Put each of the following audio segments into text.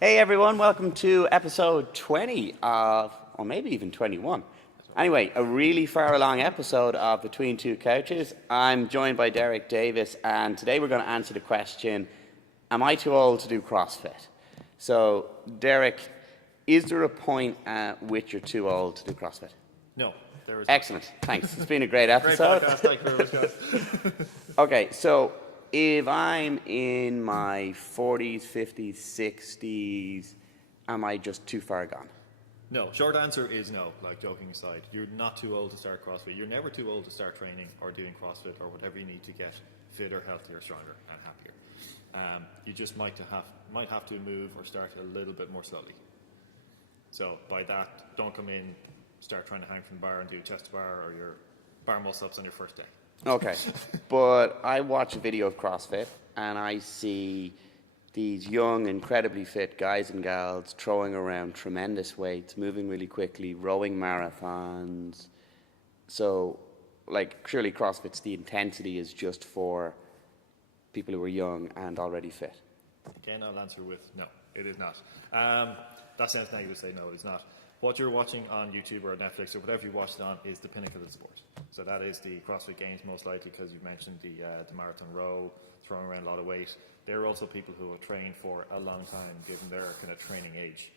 Hey everyone, welcome to episode 20 of, or maybe even 21. Anyway, a really far along episode of Between Two Couches. I'm joined by Derek Davis, and today we're going to answer the question, am I too old to do CrossFit? So, Derek, is there a point at which you're too old to do CrossFit? No, there is. Excellent, thanks. It's been a great Great episode. podcast. Thank you very much, guys. Okay, so if I'm in my 40s, 50s, 60s, am I just too far gone? No, short answer is no, like joking aside. You're not too old to start CrossFit. You're never too old to start training or doing CrossFit or whatever you need to get fitter, healthier, stronger, and happier. You just might have to move or start a little bit more slowly. So by that, don't come in, start trying to hang from the bar and do chest to bar or your bar muscle-ups on your first day. Okay, but I watch a video of CrossFit and I see these young, incredibly fit guys and gals throwing around tremendous weights, moving really quickly, rowing marathons. So, like, surely CrossFit's the intensity is just for people who are young and already fit. Again, I'll answer with no, it is not. That sounds negative to say no, it's not. What you're watching on YouTube or Netflix or whatever you watch it on is the pinnacle of the sport. So that is the CrossFit Games most likely, because you've mentioned the marathon row, throwing around a lot of weight. They're also people who have trained for a long time, given their kind of training age.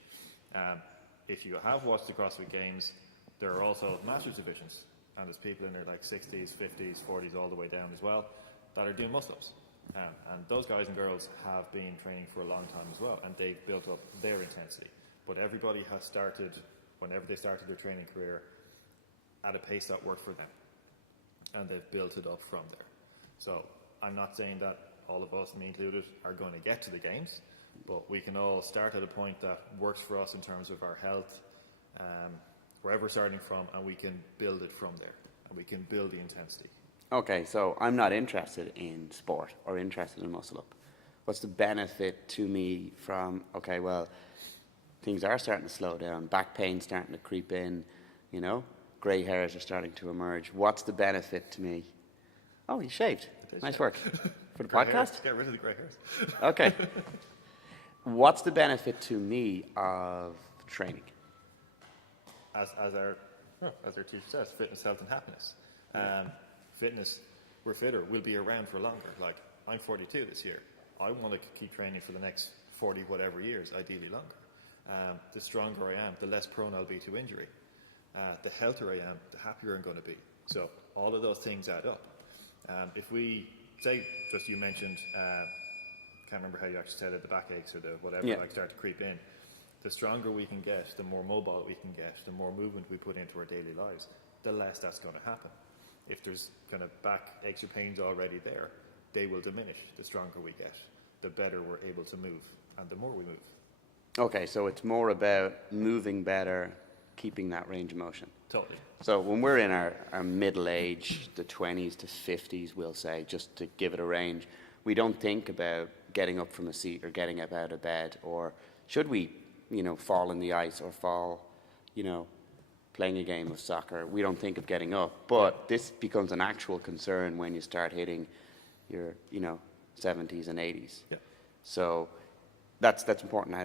If you have watched the CrossFit Games, there are also Masters divisions, and there's people in their like 60s, 50s, 40s, all the way down as well, that are doing muscle-ups. And those guys and girls have been training for a long time as well, and they've built up their intensity. But everybody has started, whenever they started their training career, at a pace that worked for them. And they've built it up from there. So I'm not saying that all of us, me included, are going to get to the games, but we can all start at a point that works for us in terms of our health, wherever we're starting from, and we can build it from there. And we can build the intensity. Okay, so I'm not interested in sport or interested in muscle up. What's the benefit to me from, okay, well, things are starting to slow down, back pain starting to creep in, you know, grey hairs are starting to emerge. What's the benefit to me? Oh, you shaved. Nice work. For the podcast? Hairs. Get rid of the grey hairs. Okay. What's the benefit to me of training? As our teacher says, fitness, health, and happiness. Fitness, we're fitter, we'll be around for longer. Like, I'm 42 this year. I want to keep training for the next 40 whatever years, ideally longer. The stronger I am, the less prone I'll be to injury. The healthier I am, the happier I'm going to be. So all of those things add up. If we say, just you mentioned, can't remember how you actually said it, the backaches or the whatever, like start to creep in. The stronger we can get, the more mobile we can get, the more movement we put into our daily lives, the less that's going to happen. If there's kind of back aches or pains already there, they will diminish the stronger we get, the better we're able to move, and the more we move. Okay, so it's more about moving better, keeping that range of motion. Totally. So when we're in our middle age, the 20s to 50s, we'll say, just to give it a range, we don't think about getting up from a seat or getting up out of bed, or should we, fall in the ice or fall, playing a game of soccer. We don't think of getting up, but this becomes an actual concern when you start hitting your, 70s and 80s. Yeah. So that's important.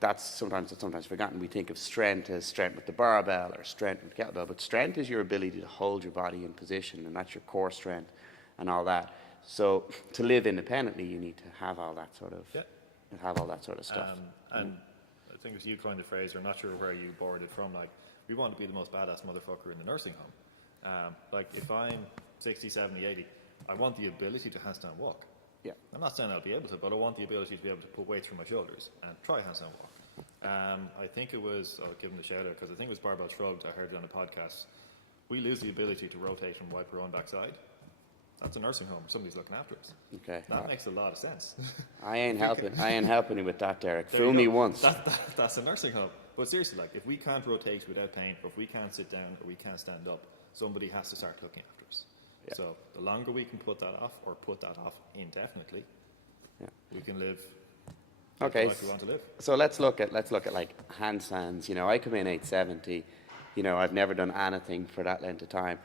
That's sometimes forgotten. We think of strength as strength with the barbell or strength with the kettlebell, but strength is your ability to hold your body in position, and that's your core strength and all that. So to live independently, you need to have all that sort of stuff. And I think it was you coined the phrase, or I'm not sure where you borrowed it from, like, we want to be the most badass motherfucker in the nursing home. Like, if I'm 60, 70, 80, I want the ability to handstand walk. Yeah. I'm not saying I'll be able to, but I want the ability to be able to put weights through my shoulders and try handstand walk. I think it was, I'll give him the shout out, because I think it was Barbell Shrugged, I heard it on the podcast. We lose the ability to rotate and wipe our own backside. That's a nursing home. Somebody's looking after us. Okay. That makes a lot of sense. I ain't helping you with that, Derek. Fool me once. That's a nursing home. But seriously, like, if we can't rotate without pain, or if we can't sit down, or we can't stand up, somebody has to start looking after us. Yeah. So the longer we can put that off, or put that off indefinitely, we can live the life we want to live. So let's look at like handstands. I come in 870. I've never done anything for that length of time.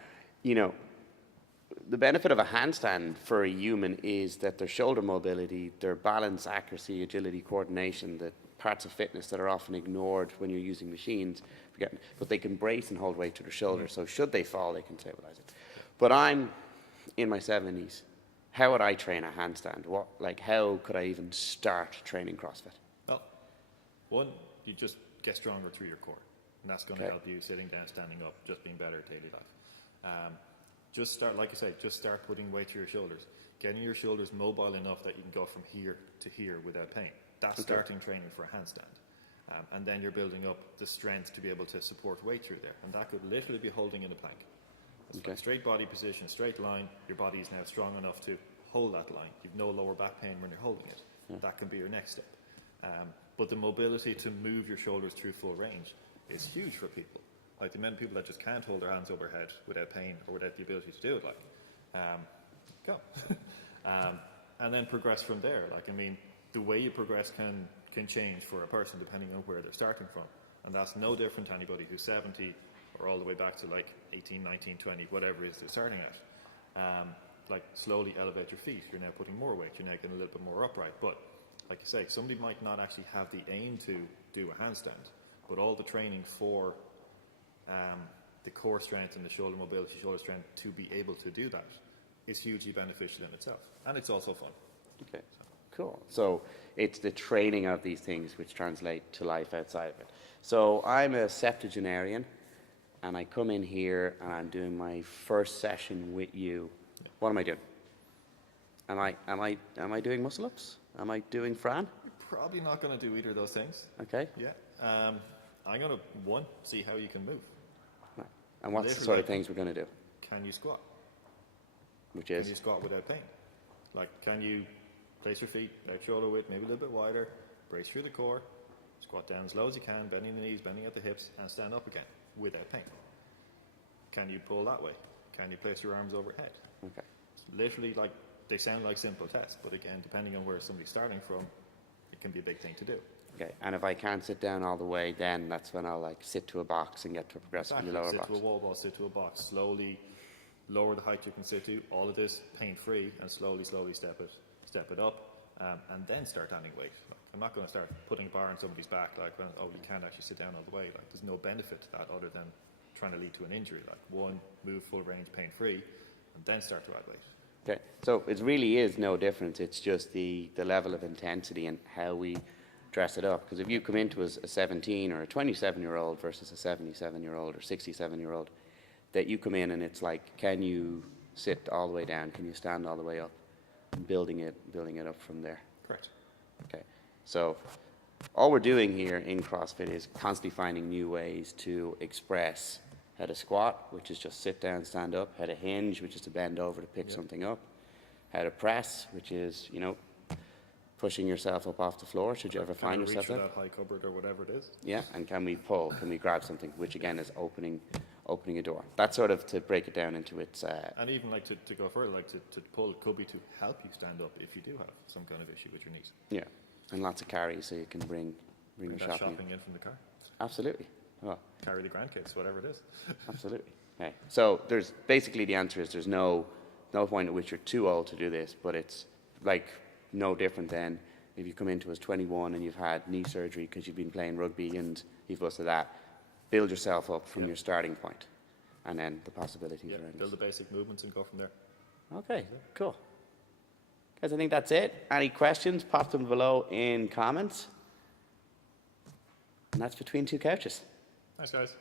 the benefit of a handstand for a human is that their shoulder mobility, their balance, accuracy, agility, coordination, the parts of fitness that are often ignored when you're using machines, but they can brace and hold weight to their shoulders. So should they fall, they can stabilize it. But I'm in my 70s. How would I train a handstand? How could I even start training CrossFit? Well, one, you just get stronger through your core. And that's going to help you sitting down, standing up, just being better at daily life. Just start, like I say, just start putting weight to your shoulders. Getting your shoulders mobile enough that you can go from here to here without pain. That's starting training for a handstand. And then you're building up the strength to be able to support weight through there. And that could literally be holding in a plank. It's like straight body position, straight line. Your body is now strong enough to hold that line. You've no lower back pain when you're holding it. That can be your next step. But the mobility to move your shoulders through full range is huge for people. Like the many people that just can't hold their hands over head without pain or without the ability to do it, go. And then progress from there. The way you progress can change for a person depending on where they're starting from. And that's no different to anybody who's 70 or all the way back to 18, 19, 20, whatever it is they're starting at. Slowly elevate your feet. You're now putting more weight. You're now getting a little bit more upright. But like you say, somebody might not actually have the aim to do a handstand, but all the training for the core strength and the shoulder mobility, shoulder strength to be able to do that is hugely beneficial in itself. And it's also fun. Okay, cool. So it's the training of these things which translate to life outside of it. So I'm a septuagenarian, and I come in here and I'm doing my first session with you. What am I doing? Am I doing muscle ups? Am I doing Fran? You're probably not going to do either of those things. Okay. Yeah. I'm going to, see how you can move. Right. And what's the sort of things we're going to do? Can you squat? Which is? Can you squat without pain? Can you place your feet back shoulder width, maybe a little bit wider, brace through the core, squat down as low as you can, bending the knees, bending at the hips, and stand up again without pain? Can you pull that way? Can you place your arms overhead? Okay. It's literally they sound like simple tests, but again, depending on where somebody's starting from, it can be a big thing to do. Okay, and if I can't sit down all the way, then that's when I'll sit to a box and get to a progressively lower box. Sit to a wall ball, sit to a box, slowly lower the height you can sit to, all of this pain-free, and slowly step it up, and then start adding weight. I'm not going to start putting a bar on somebody's back you can't actually sit down all the way. There's no benefit to that other than trying to lead to an injury. One, move full range pain-free, and then start to add weight. Okay, so it really is no difference. It's just the level of intensity and how we dress it up. Because if you come into as a 17 or a 27-year-old versus a 77-year-old or 67-year-old, that you come in and it's can you sit all the way down? Can you stand all the way up? And building it up from there. Correct. Okay, so all we're doing here in CrossFit is constantly finding new ways to express how to squat, which is just sit down, stand up, how to hinge, which is to bend over to pick something up, how to press, which is, pushing yourself up off the floor, should you ever find yourself there. Reach for that high cupboard or whatever it is. Yeah, and can we pull, can we grab something, which again is opening a door. That's sort of to break it down into its... and even to go further, to pull could be to help you stand up if you do have some kind of issue with your knees. Yeah, and lots of carries so you can bring your shopping in from the car. Absolutely. Well, carry the grandkids, whatever it is. Absolutely. Okay. So there's basically the answer is there's no point at which you're too old to do this, but it's no different than if you come into as 21 and you've had knee surgery because you've been playing rugby and you've busted that. Build yourself up from your starting point, and then the possibilities around build the basic movements and go from there. Okay, cool. Guys, I think that's it. Any questions, pop them below in comments. And that's Between Two Couches. Thanks, guys.